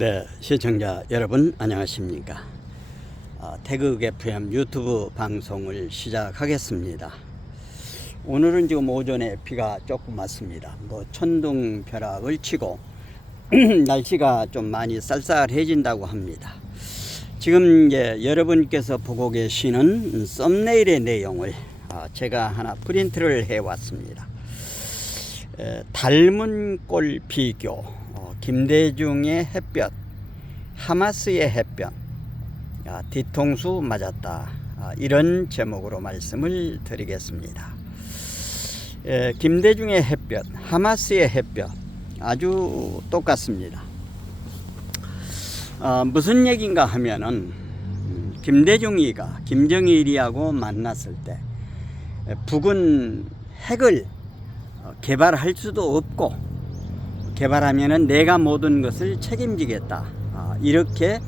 네, 시청자 여러분 안녕하십니까. 태극 FM 유튜브 방송을 시작하겠습니다. 오늘은 지금 오전에 비가 조금 왔습니다. 천둥벼락을 치고 날씨가 좀 많이 쌀쌀해진다고 합니다. 지금 이제 여러분께서 보고 계시는 썸네일의 내용을 제가 하나 프린트를 해 왔습니다. 닮은 꼴 비교, 김대중의 햇볕, 하마스의 햇볕, 뒤통수 맞았다, 이런 제목으로 말씀을 드리겠습니다. 김대중의 햇볕, 하마스의 햇볕 아주 똑같습니다. 무슨 얘기인가 하면은 김대중이가 김정일이하고 만났을 때 북은 핵을 개발할 수도 없고 개발하면은 내가 모든 것을 책임지겠다, 이렇게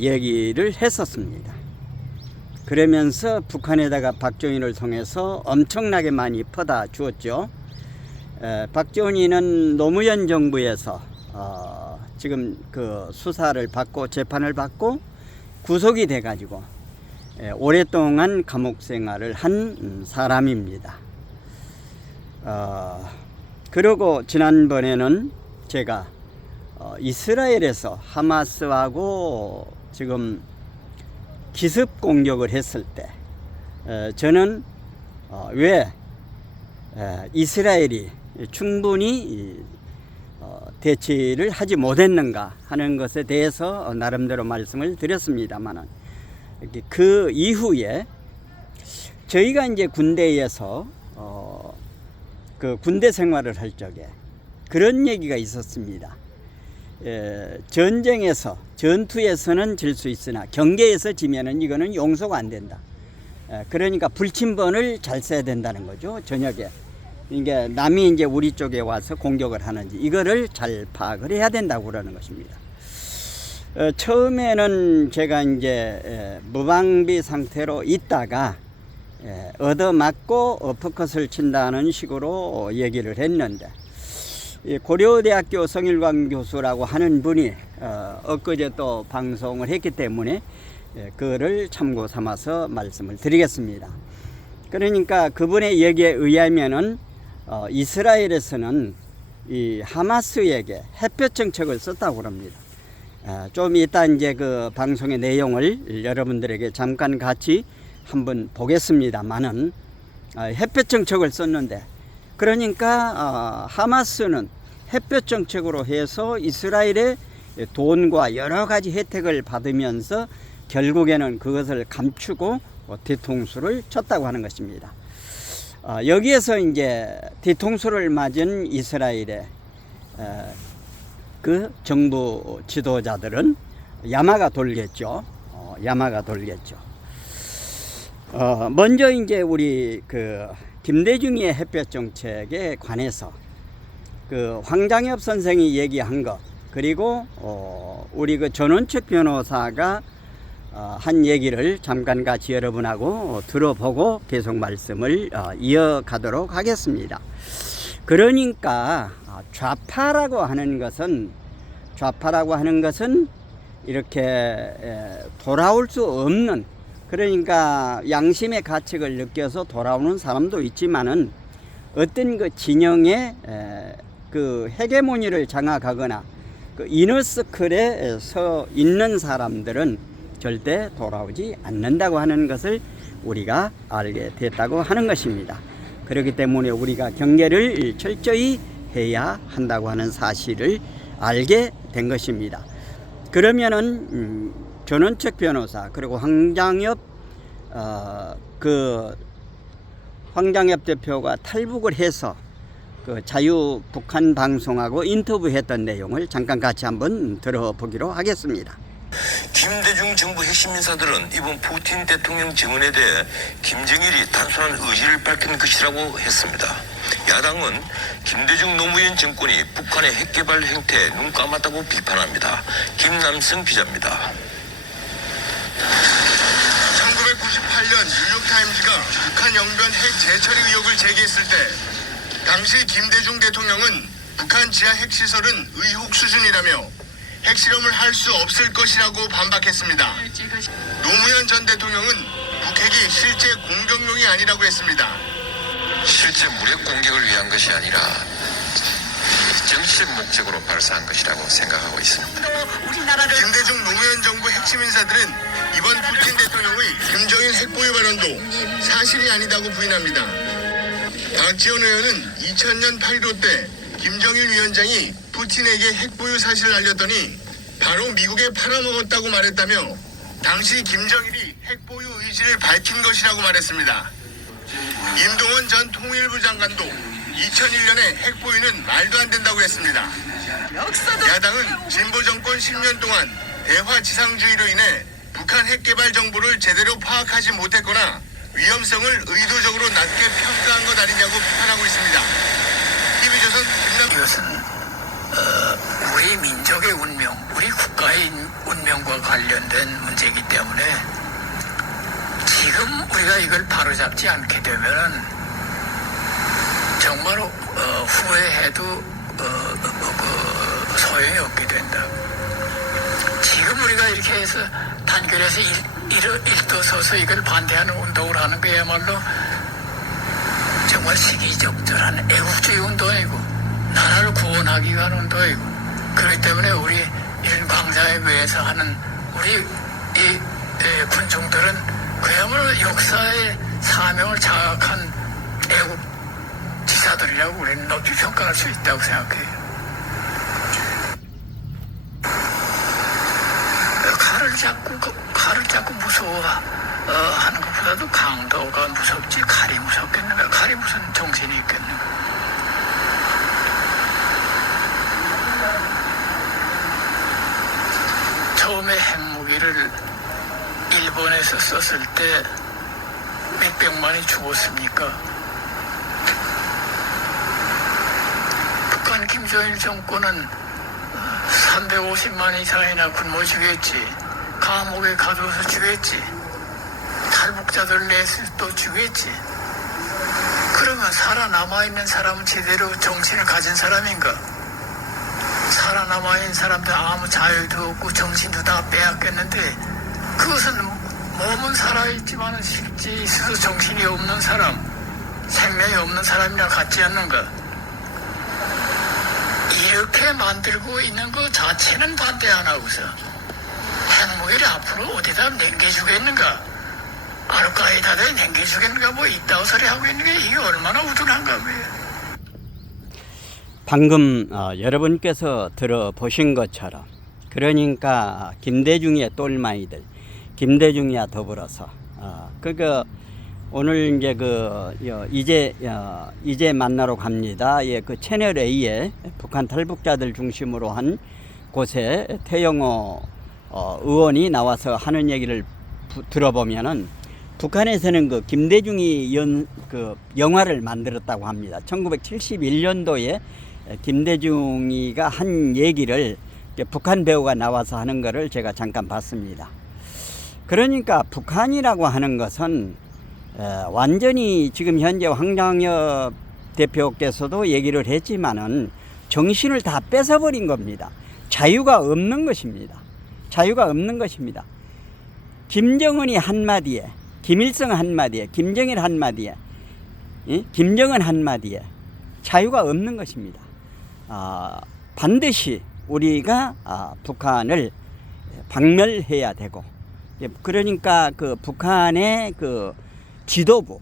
얘기를 했었습니다. 그러면서 북한에다가 박정희를 통해서 엄청나게 많이 퍼다 주었죠. 박정희는 노무현 정부에서 지금 그 수사를 받고 재판을 받고 구속이 돼 가지고 오랫동안 감옥 생활을 한 사람입니다. 그리고 지난번에는 제가 이스라엘에서 하마스하고 지금 기습 공격을 했을 때 저는 왜 이스라엘이 충분히 대치를 하지 못했는가 하는 것에 대해서 나름대로 말씀을 드렸습니다만, 그 이후에 저희가 이제 군대에서 그 군대 생활을 할 적에 그런 얘기가 있었습니다. 전쟁에서, 전투에서는 질 수 있으나 경계에서 지면은 이거는 용서가 안 된다. 그러니까 불침번을 잘 써야 된다는 거죠. 저녁에 이게 남이 이제 우리 쪽에 와서 공격을 하는지 이거를 잘 파악을 해야 된다고 그러는 것입니다. 처음에는 제가 이제 무방비 상태로 있다가 얻어맞고 어퍼컷을 친다는 식으로 얘기를 했는데, 고려대학교 성일광 교수라고 하는 분이 엊그제 또 방송을 했기 때문에 그거를 참고 삼아서 말씀을 드리겠습니다. 그러니까 그분의 얘기에 의하면은 이스라엘에서는 이 하마스에게 햇볕 정책을 썼다고 합니다. 좀 이따 이제 그 방송의 내용을 여러분들에게 잠깐 같이 한번 보겠습니다만은, 햇볕 정책을 썼는데, 그러니까 하마스는 햇볕 정책으로 해서 이스라엘의 돈과 여러 가지 혜택을 받으면서 결국에는 그것을 감추고 뒤통수를 쳤다고 하는 것입니다. 여기에서 이제 뒤통수를 맞은 이스라엘의 그 정부 지도자들은 야마가 돌겠죠. 야마가 돌겠죠. 먼저 이제 우리 그 김대중의 햇볕 정책에 관해서 그 황장엽 선생이 얘기한 것, 그리고 우리 그 전원책 변호사가 한 얘기를 잠깐 같이 여러분하고 들어보고 계속 말씀을 이어가도록 하겠습니다. 그러니까 좌파라고 하는 것은 이렇게 돌아올 수 없는, 그러니까 양심의 가책을 느껴서 돌아오는 사람도 있지만은 어떤 그 진영의 그 헤게모니를 장악하거나 그 이너서클에 서 있는 사람들은 절대 돌아오지 않는다고 하는 것을 우리가 알게 됐다고 하는 것입니다. 그렇기 때문에 우리가 경계를 철저히 해야 한다고 하는 사실을 알게 된 것입니다. 그러면은 전원책 변호사, 그리고 황장엽 황장엽 대표가 탈북을 해서 그 자유 북한 방송하고 인터뷰했던 내용을 잠깐 같이 한번 들어보기로 하겠습니다. 김대중 정부 핵심 인사들은 이번 푸틴 대통령 증언에 대해 김정일이 단순한 의지를 밝힌 것이라고 했습니다. 야당은 김대중 노무현 정권이 북한의 핵개발 행태에 눈 감았다고 비판합니다. 김남성 기자입니다. 1998년 뉴욕타임즈가 북한 영변 핵 재처리 의혹을 제기했을 때 당시 김대중 대통령은 북한 지하 핵시설은 의혹 수준이라며 핵실험을 할 수 없을 것이라고 반박했습니다. 노무현 전 대통령은 북핵이 실제 공격용이 아니라고 했습니다. 실제 무력 공격을 위한 것이 아니라 정치적 목적으로 발사한 것이라고 생각하고 있습니다. 김대중 노무현 정부 핵심 인사들은 이번 푸틴 대통령의 김정일 핵보유 발언도 사실이 아니다고 부인합니다. 박지원 의원은 2000년 8.15 때 김정일 위원장이 푸틴에게 핵보유 사실을 알렸더니 바로 미국에 팔아먹었다고 말했다며 당시 김정일이 핵보유 의지를 밝힌 것이라고 말했습니다. 임동원 전 통일부 장관도 2001년에 핵보유는 말도 안 된다고 했습니다. 야당은 진보 정권 10년 동안 대화 지상주의로 인해 북한 핵개발 정보를 제대로 파악하지 못했거나 위험성을 의도적으로 낮게 평가한 것 아니냐고 비판하고 있습니다. TV조선 김남. 이것은 우리 민족의 운명, 우리 국가의 운명과 관련된 문제이기 때문에 지금 우리가 이걸 바로잡지 않게 되면은 정말 후회해도 소용이 없게 된다. 지금 우리가 이렇게 해서 단결해서 일터서서 이걸 반대하는 운동을 하는 거야말로 정말 시기적절한 애국주의 운동이고 나라를 구원하기 위한 운동이고, 그렇기 때문에 우리 이런 광장에 의해서 하는 우리 이 군중들은 그야말로 역사의 사명을 자각한 애국 지사들이라고 우리는 높이 평가할 수 있다고 생각해요. 칼을 잡고 무서워하는 것보다도 강도가 무섭지 칼이 무섭겠는가? 칼이 무슨 정신이 있겠는가? 처음에 핵무기를 일본에서 썼을 때 몇백만이 죽었습니까? 북한 김정일 정권은 350만 이상이나 굶어 죽였지, 감옥에 가둬서 죽였지, 탈북자들 내서 또 죽였지. 그러면 살아남아있는 사람은 제대로 정신을 가진 사람인가? 살아남아있는 사람들 아무 자유도 없고 정신도 다 빼앗겼는데, 그것은 몸은 살아있지만 실제 있어서 정신이 없는 사람, 생명이 없는 사람이나 같지 않는가? 이렇게 만들고 있는 것 자체는 반대 안 하고서 핵무기를 앞으로 어디다 남겨주겠는가? 알카에다에 남겨주겠는가? 뭐 이따위 소리 하고 있는 게 이게 얼마나 우둔한가 봐요. 방금 여러분께서 들어보신 것처럼, 그러니까 김대중의 똘마이들, 김대중이와 더불어서 오늘 이제 이제 만나러 갑니다. 예, 그 채널 A에 북한 탈북자들 중심으로 한 곳에 태영호 의원이 나와서 하는 얘기를 들어보면은 북한에서는 그 김대중이 영화를 만들었다고 합니다. 1971년도에 김대중이가 한 얘기를 북한 배우가 나와서 하는 거를 제가 잠깐 봤습니다. 그러니까 북한이라고 하는 것은 완전히 지금 현재 황장엽 대표께서도 얘기를 했지만은 정신을 다 뺏어버린 겁니다. 자유가 없는 것입니다. 자유가 없는 것입니다. 김정은이 한마디에, 김일성 한마디에, 김정일 한마디에, 김정은 한마디에 자유가 없는 것입니다. 반드시 우리가 북한을 박멸해야 되고, 그러니까 그 북한의 그 지도부,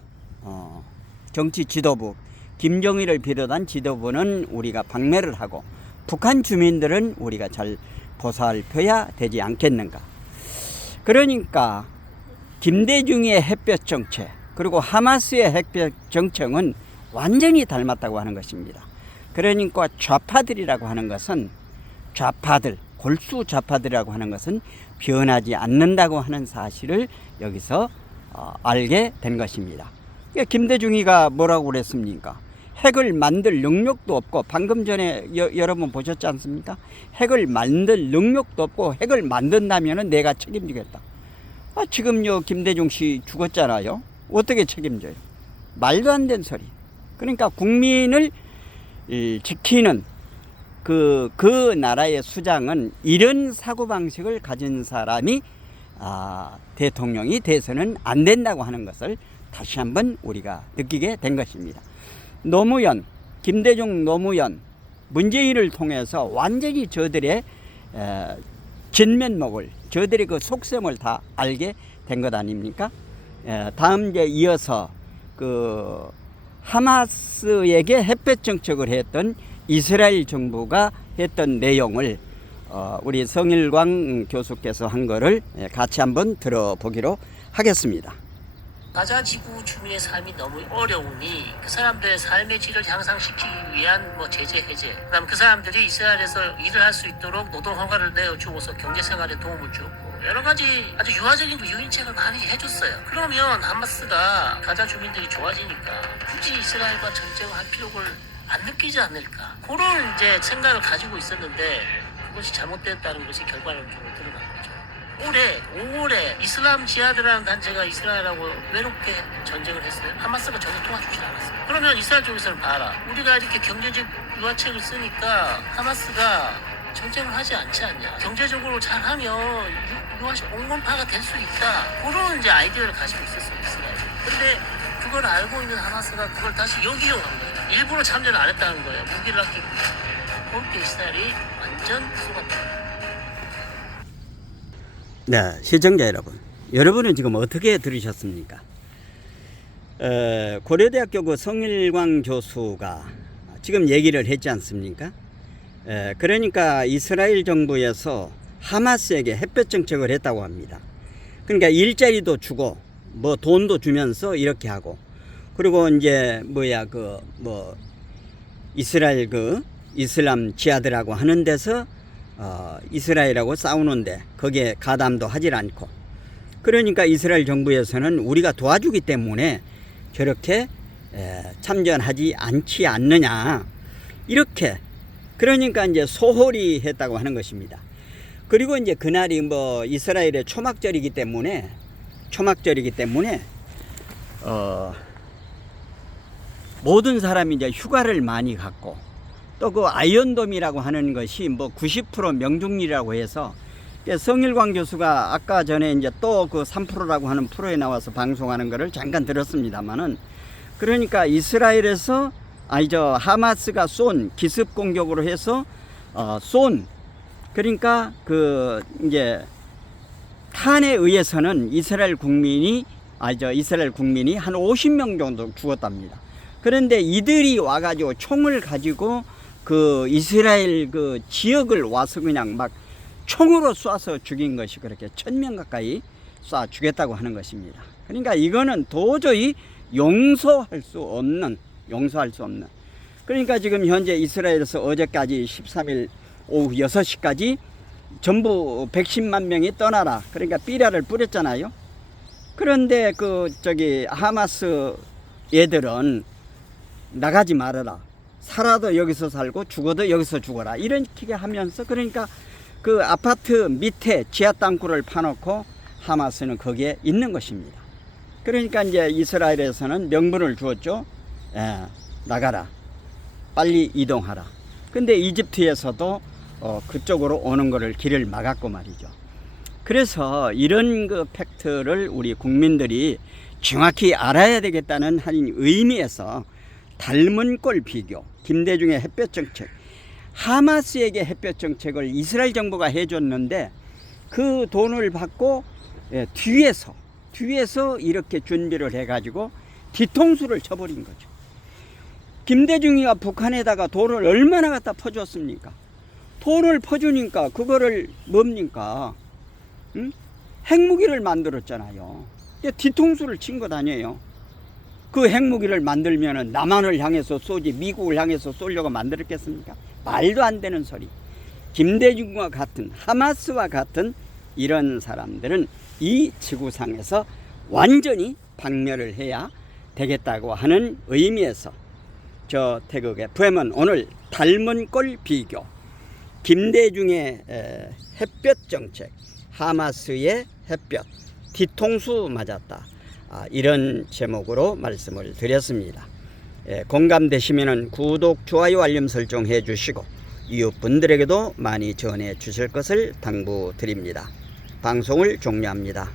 정치 지도부, 김정일을 비롯한 지도부는 우리가 박멸을 하고 북한 주민들은 우리가 잘 보살펴야 되지 않겠는가. 그러니까 김대중의 햇볕 정책 그리고 하마스의 햇볕 정책은 완전히 닮았다고 하는 것입니다. 그러니까 좌파들이라고 하는 것은 골수 좌파들이라고 하는 것은 변하지 않는다고 하는 사실을 여기서 알게 된 것입니다. 김대중이가 뭐라고 그랬습니까? 핵을 만들 능력도 없고, 방금 전에 여러분 보셨지 않습니까? 핵을 만들 능력도 없고 핵을 만든다면 내가 책임지겠다. 지금요 김대중 씨 죽었잖아요. 어떻게 책임져요? 말도 안 되는 소리. 그러니까 국민을 지키는 그 나라의 수장은 이런 사고방식을 가진 사람이 대통령이 돼서는 안 된다고 하는 것을 다시 한번 우리가 느끼게 된 것입니다. 노무현, 김대중 노무현, 문재인을 통해서 완전히 저들의 진면목을, 저들의 그 속셈을 다 알게 된 것 아닙니까? 다음 이제 이어서 그 하마스에게 햇볕 정책을 했던 이스라엘 정부가 했던 내용을 우리 성일광 교수께서 한 거를 같이 한번 들어보기로 하겠습니다. 가자 지구 주민의 삶이 너무 어려우니 그 사람들의 삶의 질을 향상시키기 위한 제재 해제, 그다음 그 사람들이 이스라엘에서 일을 할 수 있도록 노동 허가를 내어주고서 경제 생활에 도움을 주었고 여러 가지 아주 유화적인 유인책을 많이 해줬어요. 그러면 하마스가 가자 주민들이 좋아지니까 굳이 이스라엘과 전쟁을 할 필요를 안 느끼지 않을까, 그런 이제 생각을 가지고 있었는데 그것이 잘못됐다는 것이 결과론적으로 드러난 거죠. 올해 5월에 이슬람 지하드라는 단체가 이스라엘하고 외롭게 전쟁을 했어요. 하마스가 전혀 도와주지 않았어요. 그러면 이스라엘 쪽에서는 봐라, 우리가 이렇게 경제적 유화책을 쓰니까 하마스가 전쟁을 하지 않지 않냐, 경제적으로 잘하면 유화식 온건파가 될 수 있다, 그런 이제 아이디어를 가지고 있었어요, 이스라엘. 근데 그걸 알고 있는 하마스가 그걸 다시 역이용한 거예요. 일부러 참전을 안 했다는 거예요. 무기를 아끼고. 그렇게 이스라엘이 완전 속았다. 네, 시청자 여러분, 여러분은 지금 어떻게 들으셨습니까? 고려대학교 그 성일광 교수가 지금 얘기를 했지 않습니까? 그러니까 이스라엘 정부에서 하마스에게 햇볕 정책을 했다고 합니다. 그러니까 일자리도 주고 돈도 주면서 이렇게 하고, 그리고 이제 이스라엘 이슬람 지하드라고 하는 데서 이스라엘하고 싸우는데 거기에 가담도 하질 않고, 그러니까 이스라엘 정부에서는 우리가 도와주기 때문에 저렇게 참전하지 않지 않느냐, 이렇게, 그러니까 이제 소홀히 했다고 하는 것입니다. 그리고 이제 그날이 이스라엘의 초막절이기 때문에 모든 사람이 이제 휴가를 많이 갖고, 또 그 아이언돔이라고 하는 것이 90% 명중률이라고 해서, 성일광 교수가 아까 전에 이제 또 그 3%라고 하는 프로에 나와서 방송하는 거를 잠깐 들었습니다만은, 그러니까 이스라엘에서 하마스가 쏜 기습 공격으로 해서 그러니까 이제 탄에 의해서는 이스라엘 국민이 한 50명 정도 죽었답니다. 그런데 이들이 와가지고 총을 가지고 그 이스라엘 그 지역을 와서 그냥 막 총으로 쏴서 죽인 것이 그렇게 1000명 가까이 쏴 죽였다고 하는 것입니다. 그러니까 이거는 도저히 용서할 수 없는. 그러니까 지금 현재 이스라엘에서 어제까지 13일 오후 6시까지 전부 110만 명이 떠나라, 그러니까 삐라를 뿌렸잖아요. 그런데 하마스 얘들은 나가지 말아라, 살아도 여기서 살고 죽어도 여기서 죽어라, 이렇게 하면서, 그러니까 그 아파트 밑에 지하 땅굴을 파놓고 하마스는 거기에 있는 것입니다. 그러니까 이제 이스라엘에서는 명분을 주었죠. 나가라, 빨리 이동하라. 근데 이집트에서도 그쪽으로 오는 거를 길을 막았고 말이죠. 그래서 이런 그 팩트를 우리 국민들이 정확히 알아야 되겠다는 한 의미에서 닮은 꼴 비교, 김대중의 햇볕 정책, 하마스에게 햇볕 정책을 이스라엘 정부가 해줬는데 그 돈을 받고 뒤에서 이렇게 준비를 해가지고 뒤통수를 쳐버린 거죠. 김대중이가 북한에다가 돈을 얼마나 갖다 퍼줬습니까? 돈을 퍼주니까 그거를 뭡니까? 핵무기를 만들었잖아요. 뒤통수를 친 것 아니에요. 그 핵무기를 만들면은 남한을 향해서 쏘지 미국을 향해서 쏘려고 만들었겠습니까? 말도 안 되는 소리. 김대중과 같은, 하마스와 같은 이런 사람들은 이 지구상에서 완전히 박멸을 해야 되겠다고 하는 의미에서 저 태극 FM은 오늘 닮은 꼴 비교, 김대중의 햇볕 정책, 하마스의 햇볕, 뒤통수 맞았다, 이런 제목으로 말씀을 드렸습니다. 공감되시면 구독, 좋아요, 알림 설정 해주시고 이웃분들에게도 많이 전해 주실 것을 당부드립니다. 방송을 종료합니다.